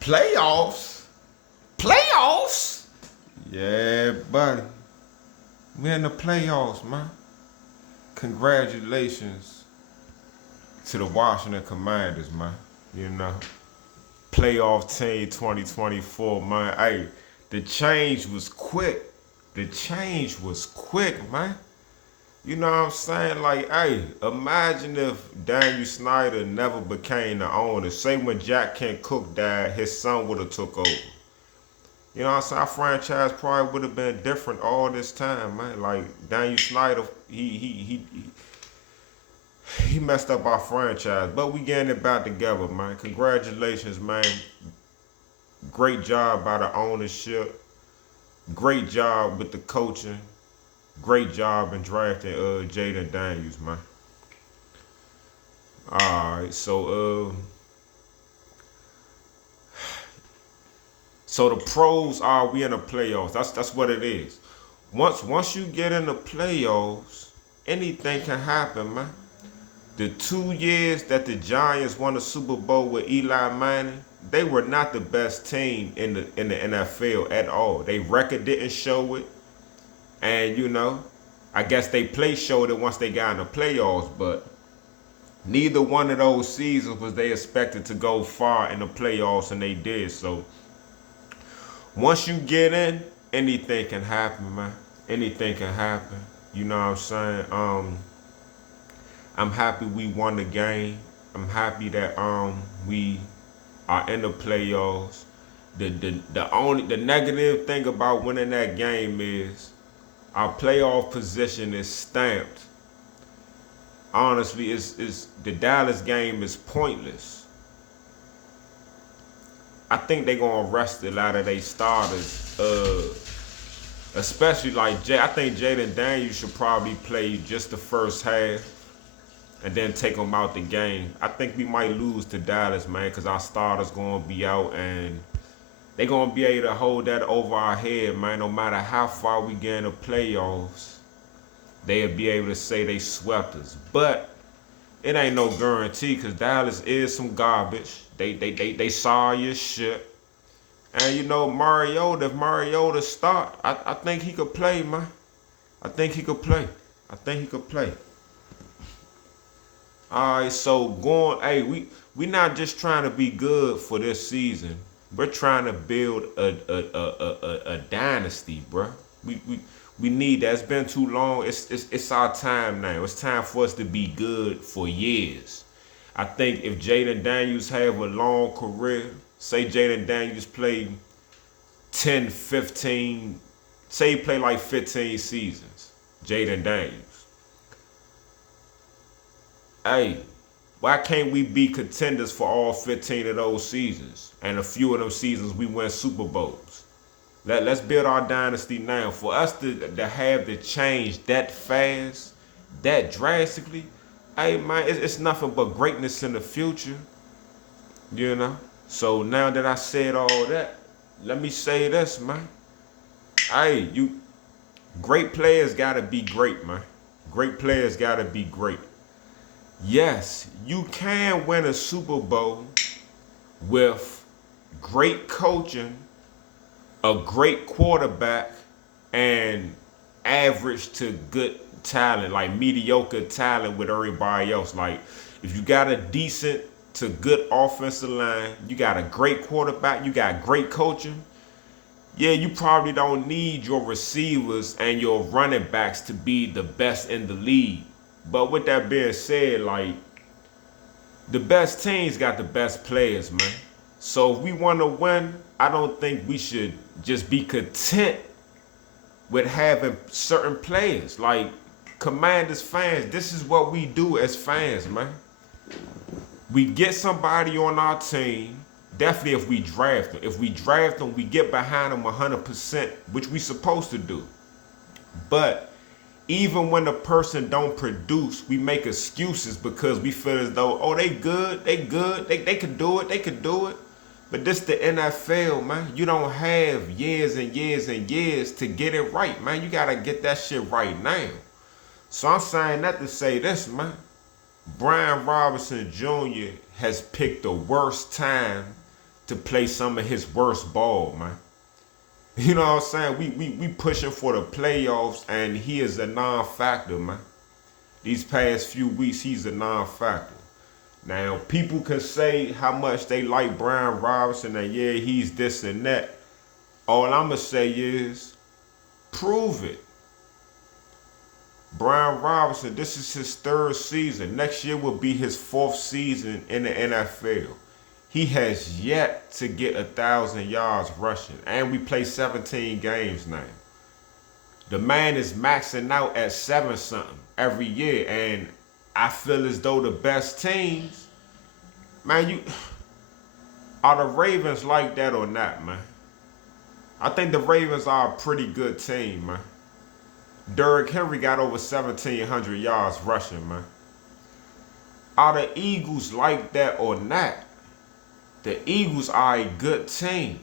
Playoffs? Playoffs? Yeah, buddy. We're in the playoffs, man. Congratulations to the Washington Commanders, man. You know, playoff team 2024, man. Hey, the change was quick. The change was quick, man. You know what I'm saying? Like, hey, imagine if Daniel Snyder never became the owner. Say when Jack Kent Cook died, his son would have took over. You know what I'm saying? Our franchise probably would have been different all this time, man. Like Daniel Snyder, he messed up our franchise, but we getting it back together, man. Congratulations, man. Great job by the ownership. Great job with the coaching. Great job in drafting Jayden Daniels, man. Alright, so the pros are we in the playoffs. That's what it is. Once you get in the playoffs, anything can happen, man. The 2 years that the Giants won the Super Bowl with Eli Manning, they were not the best team in the NFL at all. They record didn't show it. And you know, I guess they play showed it once they got in the playoffs, but neither one of those seasons was they expected to go far in the playoffs, and they did. So once you get in, anything can happen, man. Anything can happen. You know what I'm saying? I'm happy we won the game. I'm happy that we are in the playoffs. The negative thing about winning that game is our playoff position is stamped. Honestly, it's the Dallas game is pointless. I think they're gonna rest a lot of their starters. Especially like Jay. I think Jayden Daniels should probably play just the first half and then take them out the game. I think we might lose to Dallas, man, because our starters gonna be out and they gonna be able to hold that over our head, man. No matter how far we get in the playoffs, they'll be able to say they swept us. But it ain't no guarantee because Dallas is some garbage. They sorry as shit. And you know, if Mariota start, I think he could play, man. I think he could play. Alright, so hey, we not just trying to be good for this season. We're trying to build a dynasty, bro. We need that. It's been too long. It's our time now. It's time for us to be good for years. I think if Jayden Daniels have a long career, say Jayden Daniels play 10, 15, say he play like 15 seasons, Jayden Daniels. Hey, why can't we be contenders for all 15 of those seasons? And a few of them seasons we win Super Bowls. Let's build our dynasty now. For us to have the change that fast, that drastically, hey man, it's nothing but greatness in the future. You know? So now that I said all that, let me say this, man. Hey, great players gotta be great, man. Great players gotta be great. Yes, you can win a Super Bowl with great coaching, a great quarterback, and average to good talent, like mediocre talent with everybody else. Like, if you got a decent to good offensive line, you got a great quarterback, you got great coaching, yeah, you probably don't need your receivers and your running backs to be the best in the league. But with that being said, like, the best teams got the best players, man. So if we want to win, I don't think we should just be content with having certain players. Like, Commanders fans, this is what we do as fans, man. We get somebody on our team, definitely if we draft them. If we draft them, we get behind them 100%, which we supposed to do. But even when the person don't produce, we make excuses because we feel as though, oh, they good, they can do it. But this the NFL, man. You don't have years and years and years to get it right, man. You gotta get that shit right now. So I'm saying that to say this, man. Brian Robinson Jr. has picked the worst time to play some of his worst ball, man. You know what I'm saying? We pushing for the playoffs, and he is a non-factor, man. These past few weeks, he's a non-factor. Now, people can say how much they like Brian Robinson, and yeah, he's this and that. All I'm going to say is, prove it. Brian Robinson, this is his third season. Next year will be his fourth season in the NFL. He has yet to get 1,000 yards rushing, and we play 17 games now. The man is maxing out at 7-something every year, and I feel as though the best teams, man, are the Ravens like that or not, man? I think the Ravens are a pretty good team, man. Derrick Henry got over 1,700 yards rushing, man. Are the Eagles like that or not? The Eagles are a good team.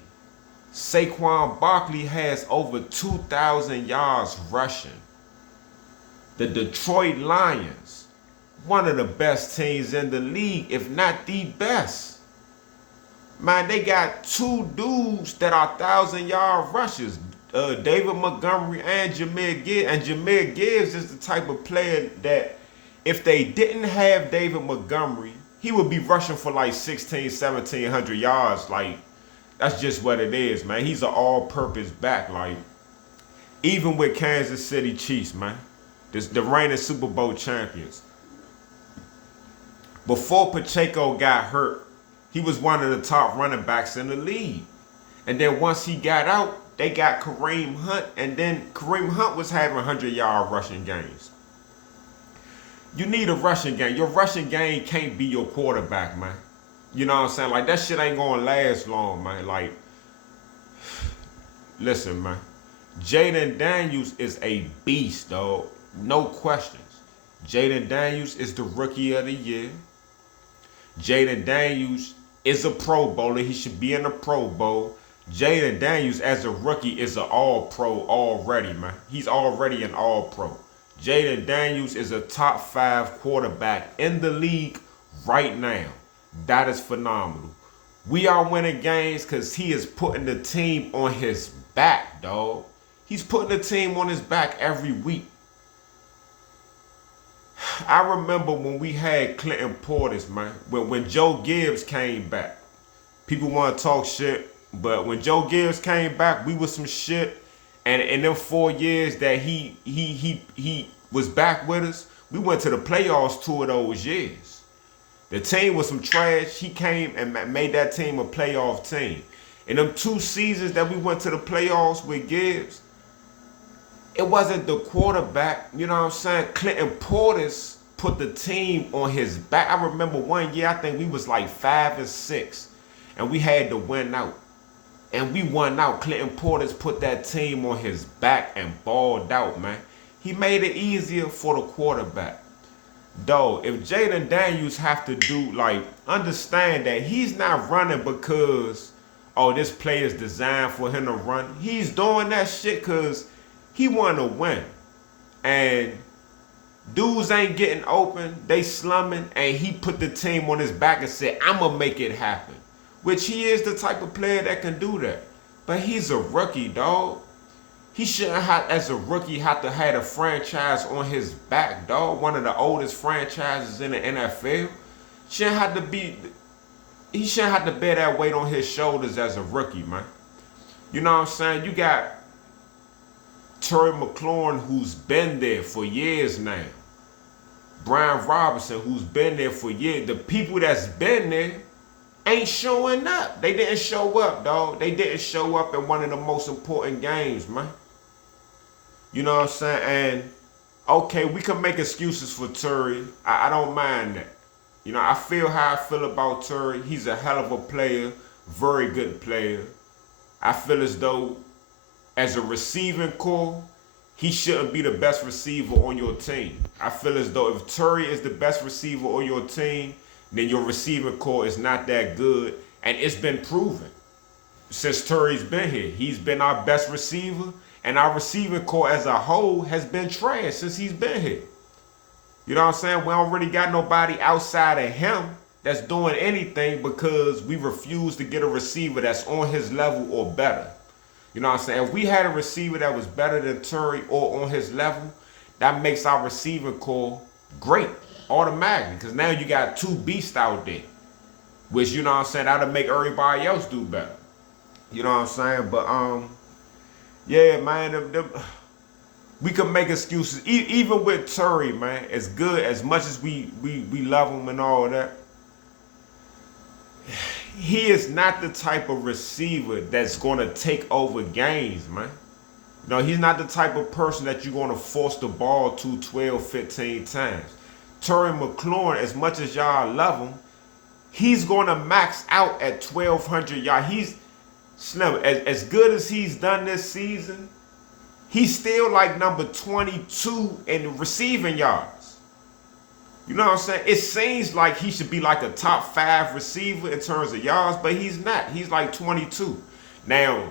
Saquon Barkley has over 2,000 yards rushing. The Detroit Lions, one of the best teams in the league, if not the best. Man, they got two dudes that are 1,000-yard rushers. David Montgomery and Jahmyr Gibbs. And Jahmyr Gibbs is the type of player that if they didn't have David Montgomery, he would be rushing for like 1,700 yards. Like, that's just what it is, man. He's an all-purpose back. Like, even with Kansas City Chiefs, man. The reigning Super Bowl champions. Before Pacheco got hurt, he was one of the top running backs in the league. And then once he got out, they got Kareem Hunt, and then Kareem Hunt was having 100-yard rushing games. You need a rushing game. Your rushing game can't be your quarterback, man. You know what I'm saying? Like, that shit ain't gonna last long, man. Like, listen, man. Jayden Daniels is a beast, dog. No questions. Jayden Daniels is the rookie of the year. Jayden Daniels is a Pro Bowler. He should be in the Pro Bowl. Jayden Daniels, as a rookie, is an all-pro already, man. He's already an all-pro. Jayden Daniels is a top 5 quarterback in the league right now. That is phenomenal. We are winning games because he is putting the team on his back, dog. He's putting the team on his back every week. I remember when we had Clinton Portis, man. When Joe Gibbs came back. People want to talk shit. But when Joe Gibbs came back, we was some shit. And in them 4 years that he was back with us, we went to the playoffs 2 of those years. The team was some trash. He came and made that team a playoff team. In them 2 seasons that we went to the playoffs with Gibbs, it wasn't the quarterback. You know what I'm saying? Clinton Portis put the team on his back. I remember one year, I think we was like 5-6. And we had to win out. And we won out. Clinton Portis put that team on his back and balled out, man. He made it easier for the quarterback. Though, if Jayden Daniels have to do, like, understand that he's not running because, oh, this play is designed for him to run. He's doing that shit because he want to win. And dudes ain't getting open. They slumming. And he put the team on his back and said, I'm going to make it happen. Which he is the type of player that can do that. But he's a rookie, dog. He shouldn't have, as a rookie, have to have a franchise on his back, dog. One of the oldest franchises in the NFL. He shouldn't have to bear that weight on his shoulders as a rookie, man. You know what I'm saying? You got Terry McLaurin, who's been there for years now. Brian Robinson, who's been there for years. The people that's been there ain't showing up. They didn't show up, dog. They didn't show up in one of the most important games, man. You know what I'm saying? And, okay, we can make excuses for Terry. I don't mind that. You know, I feel how I feel about Terry. He's a hell of a player. Very good player. I feel as though, as a receiving core, he shouldn't be the best receiver on your team. I feel as though if Terry is the best receiver on your team, then your receiving core is not that good. And it's been proven since Terry's been here. He's been our best receiver, and our receiving core as a whole has been trash since he's been here. You know what I'm saying? We don't really got nobody outside of him that's doing anything because we refuse to get a receiver that's on his level or better. You know what I'm saying? If we had a receiver that was better than Terry or on his level, that makes our receiving core great automatically. Because now you got two beasts out there. Which, you know what I'm saying, that'll make everybody else do better. You know what I'm saying? But, yeah, man, we can make excuses. Even with Terry, man, as good, as much as we love him and all that, he is not the type of receiver that's going to take over games, man. You know, he's not the type of person that you're going to force the ball to 12, 15 times. Terry McLaurin, as much as y'all love him, he's going to max out at 1,200 yards. He's slim. As good as he's done this season, he's still like number 22 in receiving yards. You know what I'm saying? It seems like he should be like a top 5 receiver in terms of yards, but he's not. He's like 22. Now,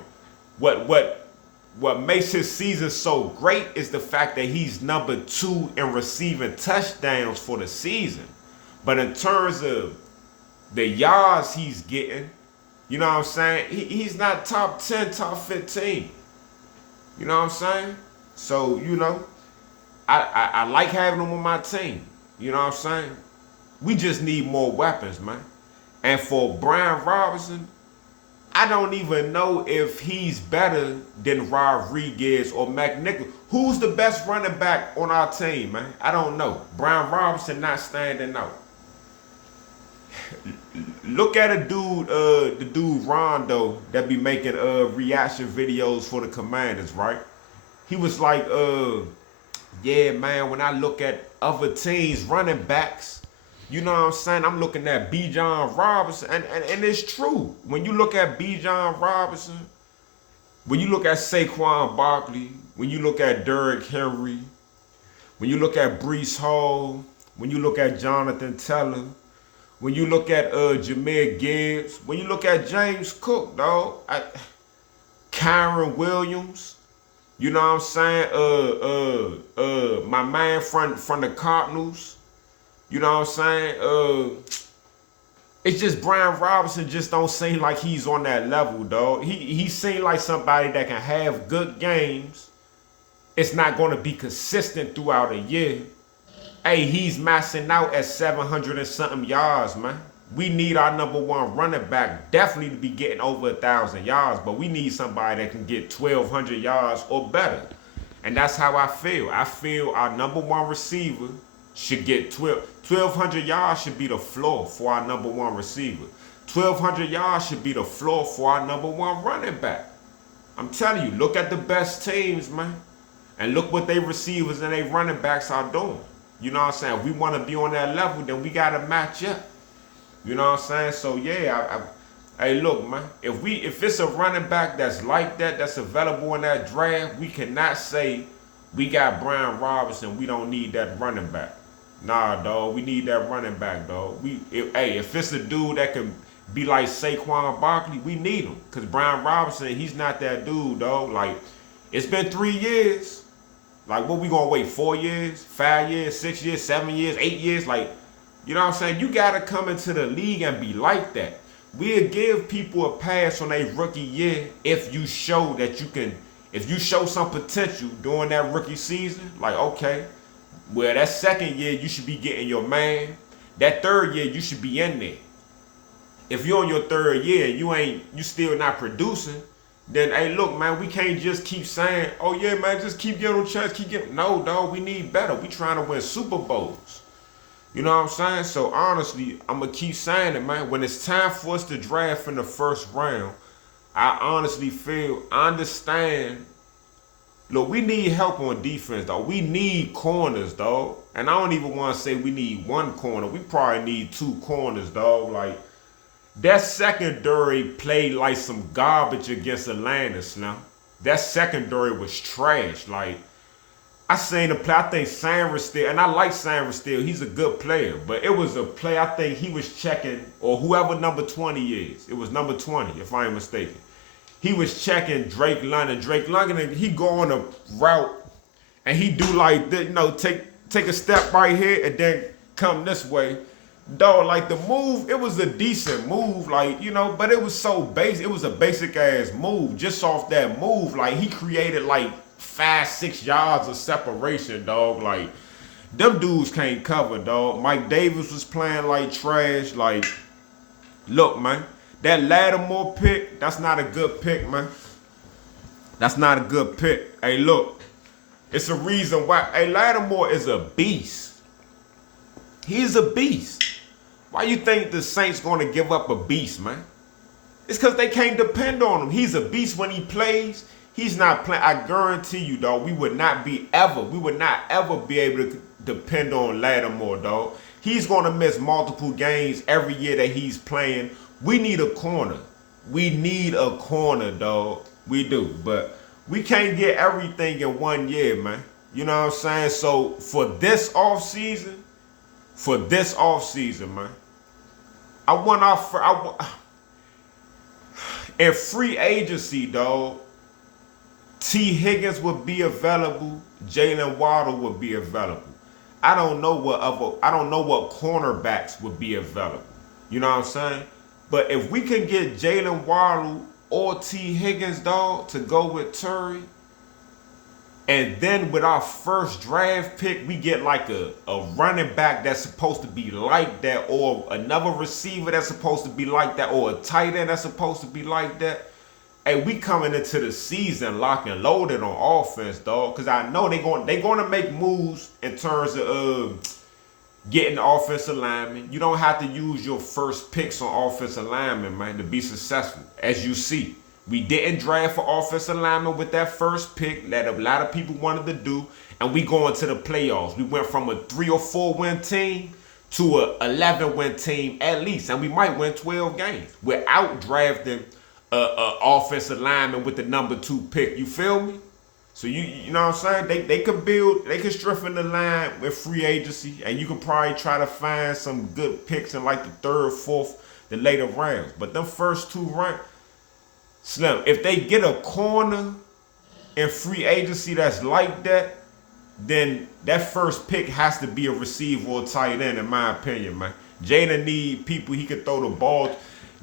what makes his season so great is the fact that he's number 2 in receiving touchdowns for the season. But in terms of the yards he's getting, you know what I'm saying? He's not top 10, top 15. You know what I'm saying? So, you know, I like having him on my team. You know what I'm saying? We just need more weapons, man. And for Brian Robinson, I don't even know if he's better than Rodriguez or McNichols. Who's the best running back on our team, man? I don't know. Brian Robinson not standing out. Look at the dude Rondo that be making reaction videos for the Commanders, right? He was like, yeah, man, when I look at other teams' running backs, you know what I'm saying? I'm looking at Bijan Robinson, and it's true. When you look at Bijan Robinson, when you look at Saquon Barkley, when you look at Derrick Henry, when you look at Breece Hall, when you look at Jonathan Taylor, when you look at Jahmyr Gibbs, when you look at James Cook, dog, Kyron Williams, you know what I'm saying? My man from the Cardinals, you know what I'm saying? It's just Brian Robinson just don't seem like he's on that level, dog. He seems like somebody that can have good games. It's not going to be consistent throughout a year. Hey, he's maxing out at 700 and something yards, man. We need our number 1 running back definitely to be getting over 1,000 yards, but we need somebody that can get 1,200 yards or better. And that's how I feel. I feel our number 1 receiver should get 1,200 yards should be the floor for our number 1 receiver. 1,200 yards should be the floor for our number 1 running back. I'm telling you, look at the best teams, man. And look what they receivers and they running backs are doing. You know what I'm saying? If we want to be on that level, then we got to match up. You know what I'm saying? So, yeah, hey, look, man. If it's a running back that's like that, that's available in that draft, we cannot say we got Brian Robinson, we don't need that running back. Nah, dog, we need that running back, dog. If it's a dude that can be like Saquon Barkley, we need him. Because Brian Robinson, he's not that dude, dog. Like, it's been 3 years. Like, what we gonna wait, 4 years, 5 years, 6 years, 7 years, 8 years? Like, you know what I'm saying? You gotta come into the league and be like that. We'll give people a pass on a rookie year if you show that you can, if you show some potential during that rookie season. Like, okay, well, that second year, you should be getting your man. That third year, you should be in there. If you're on your third year, you still not producing, then, hey, look, man, we can't just keep saying, oh, yeah, man, just keep getting on chance, keep getting. No, dog, we need better. We trying to win Super Bowls. You know what I'm saying? So, honestly, I'm going to keep saying it, man. When it's time for us to draft in the first round, I honestly feel, I understand. Look, we need help on defense, dog. We need corners, dog. And I don't even want to say we need 1 corner. We probably need 2 corners, dog. Like, that secondary played like some garbage against Atlanta, now. That secondary was trash. Like, I seen the play. I think Sanders still, and I like Sanders still. He's a good player. But it was a play, I think he was checking, or whoever number 20 is. It was number 20, if I ain't mistaken. He was checking Drake London. Drake London, he go on a route, and he do like, you know, take take a step right here and then come this way. Dog, like the move, it was a decent move, like, you know, but it was so basic. It was a basic ass move. Just off that move, like he created like 5-6 yards of separation, dog. Like them dudes can't cover, dog. Mike Davis was playing like trash. Like, look, man, that Lattimore pick, that's not a good pick, man. That's not a good pick. Hey, look, it's a reason why. Hey, Lattimore is a beast. He's a beast. Why you think the Saints going to give up a beast, man? It's because they can't depend on him. He's a beast when he plays. He's not playing. I guarantee you, dog, we would not ever be able to depend on Lattimore, dog. He's going to miss multiple games every year that he's playing. We need a corner. We need a corner, dog. We do. But we can't get everything in 1 year, man. You know what I'm saying? So for this offseason, man, I want in free agency, dog, T. Higgins would be available, Jalen Waddle would be available. I don't know what cornerbacks would be available. You know what I'm saying? But if we can get Jalen Waddle or T. Higgins, dog, to go with Terry, and then with our first draft pick, we get like a running back that's supposed to be like that, or another receiver that's supposed to be like that, or a tight end that's supposed to be like that. Hey, we coming into the season locked and loaded on offense, dog. Because I know they're going to make moves in terms of getting offensive linemen. You don't have to use your first picks on offensive linemen, man, to be successful, as you see. We didn't draft for offensive linemen with that first pick that a lot of people wanted to do, and we going to the playoffs. We went from a 3 or 4 win team to a 11 win team at least, and we might win 12 games without drafting a offensive lineman with the number 2 pick. You feel me? So you know what I'm saying? They could strengthen the line with free agency, and you could probably try to find some good picks in like the 3rd, 4th, the later rounds. But them first 2 rounds, Slim, if they get a corner in free agency that's like that, then that first pick has to be a receiver or tight end, in my opinion, man. Jayden need people he could throw the ball.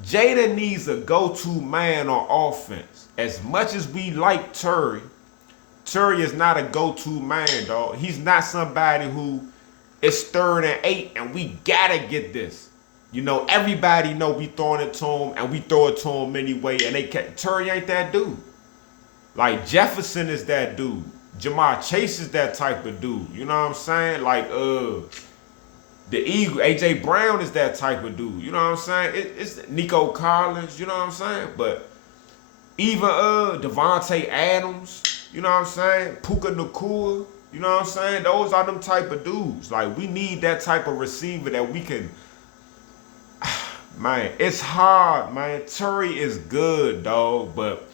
Jayden needs a go-to man on offense. As much as we like Terry is not a go-to man, dog. He's not somebody who is 3rd and 8 and we gotta get this. You know, everybody know we throwing it to him, and we throw it to him anyway, and they can't. Terry ain't that dude. Like, Jefferson is that dude. Jamar Chase is that type of dude. You know what I'm saying? Like, the Eagle, A.J. Brown is that type of dude. You know what I'm saying? It's Nico Collins, you know what I'm saying? But even Devontae Adams, you know what I'm saying? Puka Nacua, you know what I'm saying? Those are them type of dudes. Like, we need that type of receiver that we can... Man, it's hard, man. Terry is good, dog, but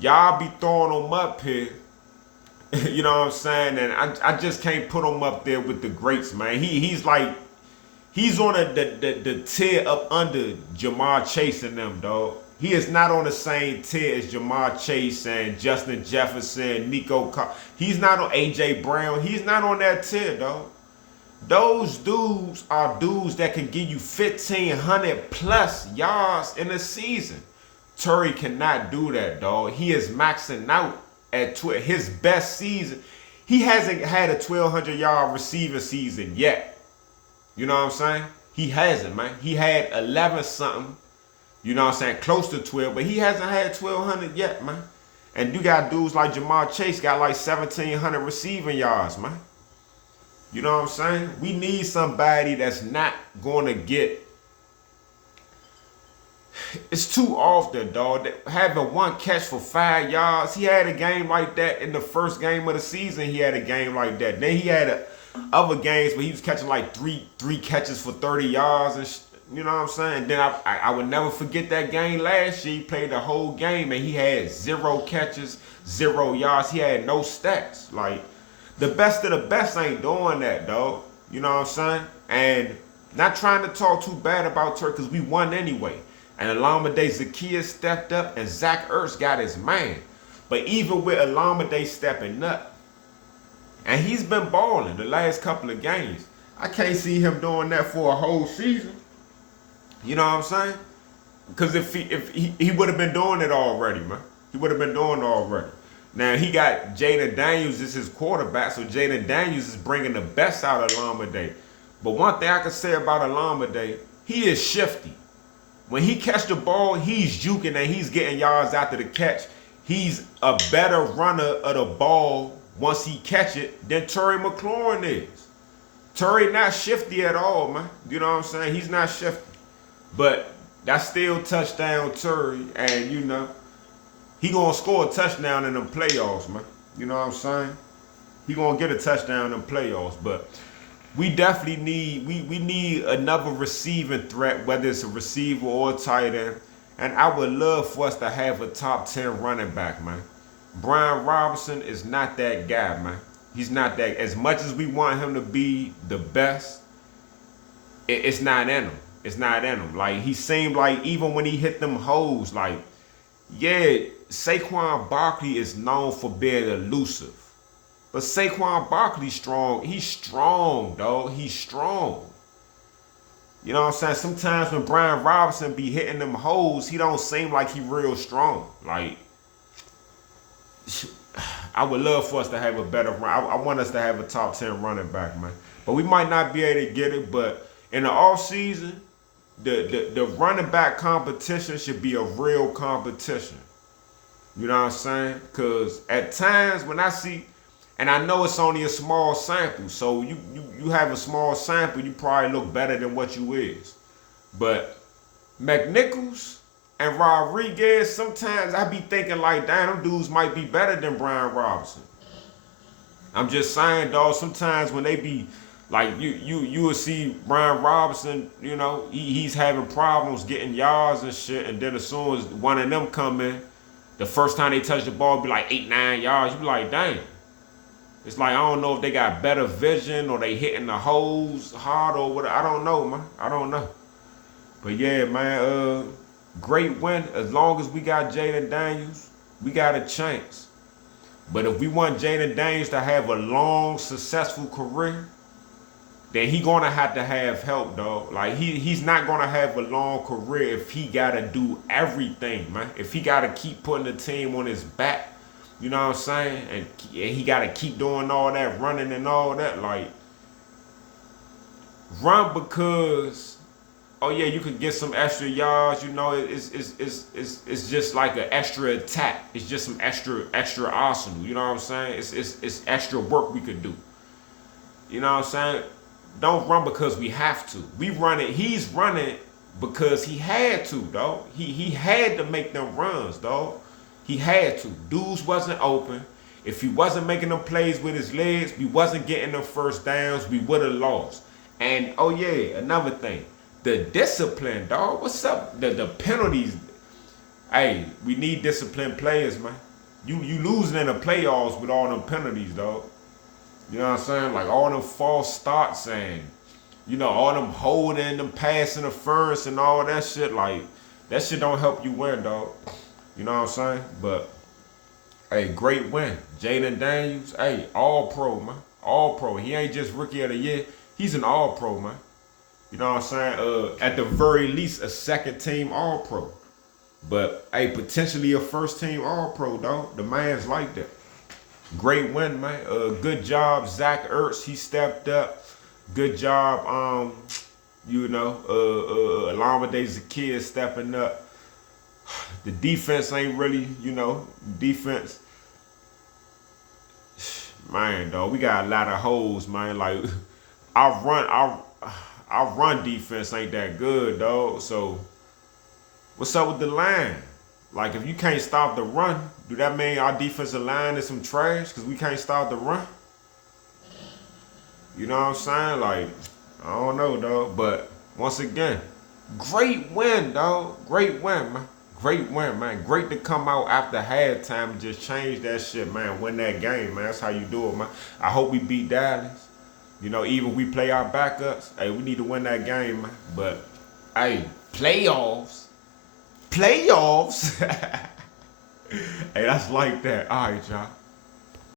y'all be throwing him up here. You know what I'm saying? And I just can't put him up there with the greats, man. He's on the tier up under Jamar Chase and them, dog. He is not on the same tier as Jamar Chase and Justin Jefferson, Nico. He's not on A.J. Brown. He's not on that tier, dog. Those dudes are dudes that can give you 1,500 plus yards in a season. Terry cannot do that, dog. He is maxing out at his best season. He hasn't had a 1,200 yard receiving season yet. You know what I'm saying? He hasn't, man. He had 11 something. You know what I'm saying? Close to 12, but he hasn't had 1,200 yet, man. And you got dudes like Jamar Chase got like 1,700 receiving yards, man. You know what I'm saying? We need somebody that's not going to get... It's too often, dog. Having 1 catch for 5 yards. He had a game like that in the first game of the season. He had a game like that. Then he had other games where he was catching like three catches for 30 yards. And you know what I'm saying? Then I would never forget that game last year. He played the whole game and he had 0 catches, 0 yards. He had no stats. Like... The best of the best ain't doing that, dog. You know what I'm saying? And not trying to talk too bad about Turk, because we won anyway. And Alameda Zacchaeus stepped up and Zach Ertz got his man. But even with Alameda stepping up, And he's been balling the last couple of games. I can't see him doing that for a whole season. You know what I'm saying? Because if he would have been doing it already, man. He would have been doing it already. Now, he got Jayden Daniels as his quarterback, so Jayden Daniels is bringing the best out of Alameda. But one thing I can say about Alameda, he is shifty. When he catch the ball, he's juking and he's getting yards after the catch. He's a better runner of the ball once he catch it than Terry McLaurin is. Terry not shifty at all, man. You know what I'm saying? He's not shifty. But that's still touchdown Terry, and you know, he gonna score a touchdown in the playoffs, man. You know what I'm saying? He gonna get a touchdown in the playoffs, but we definitely need we need another receiving threat, whether it's a receiver or a tight end. And I would love for us to have a top 10 running back, man. Brian Robinson is not that guy, man. He's not that. As much as we want him to be the best, it's not in him. It's not in him. Like, he seemed like even when he hit them holes, like, yeah, Saquon Barkley is known for being elusive. But Saquon Barkley's strong. He's strong, dog. He's strong. You know what I'm saying? Sometimes when Brian Robinson be hitting them holes, he don't seem like he real strong. Like, I would love for us to have a better run. I want us to have a top 10 running back, man. But we might not be able to get it. But in the offseason, the running back competition should be a real competition. You know what I'm saying? Because at times when I see, and I know it's only a small sample, so you have a small sample, you probably look better than what you is. But McNichols and Rodriguez, sometimes I be thinking like, damn, them dudes might be better than Brian Robinson. I'm just saying, dog, sometimes when they be, like, you will see Brian Robinson, you know, he's having problems getting yards and shit, and then as soon as one of them come in, the first time they touch the ball be like 8-9 yards, you be like, dang. It's like, I don't know if they got better vision or they hitting the holes hard or whatever. I don't know, man. I don't know. But yeah, man, great win. As long as we got Jayden Daniels, we got a chance. But if we want Jayden Daniels to have a long, successful career, then he gonna have to have help, dog. Like, he's not gonna have a long career if he gotta do everything, man. If he gotta keep putting the team on his back, you know what I'm saying? And he gotta keep doing all that running and all that. Like, run because, oh yeah, you could get some extra yards. You know, it's just like an extra attack. It's just some extra arsenal. You know what I'm saying? It's extra work we could do. You know what I'm saying? Don't run because we have to. We run it. He's running because he had to, dog. He had to make them runs, dog. He had to. Dudes wasn't open. If he wasn't making them plays with his legs, we wasn't getting them first downs, we would have lost. And oh yeah, another thing, the discipline, dog. What's up? The penalties. Hey, we need disciplined players, man. You losing in the playoffs with all them penalties, dog. You know what I'm saying? Like all them false starts and, you know, all them holding, them pass interference and all that shit. Like, that shit don't help you win, dog. You know what I'm saying? But, hey, great win. Jayden Daniels, hey, all pro, man. All pro. He ain't just rookie of the year. He's an all pro, man. You know what I'm saying? At the very least, a second team all pro. But, hey, potentially a first team all pro, dog. The man's like that. Great win, man. Good job, Zach Ertz. He stepped up. Good job, you know, Alameda Zakir stepping up. The defense ain't really, you know, defense. Man, dog, we got a lot of holes, man. Like, our run defense ain't that good, dog. So, what's up with the line? Like, if you can't stop the run, do that mean our defensive line is some trash because we can't stop the run? You know what I'm saying? Like, I don't know, dog. But, once again, great win, dog. Great win, man. Great win, man. Great to come out after halftime and just change that shit, man. Win that game, man. That's how you do it, man. I hope we beat Dallas. You know, even if we play our backups, hey, we need to win that game, man. But, hey, playoffs. Playoffs? Hey, that's like that. All right, y'all.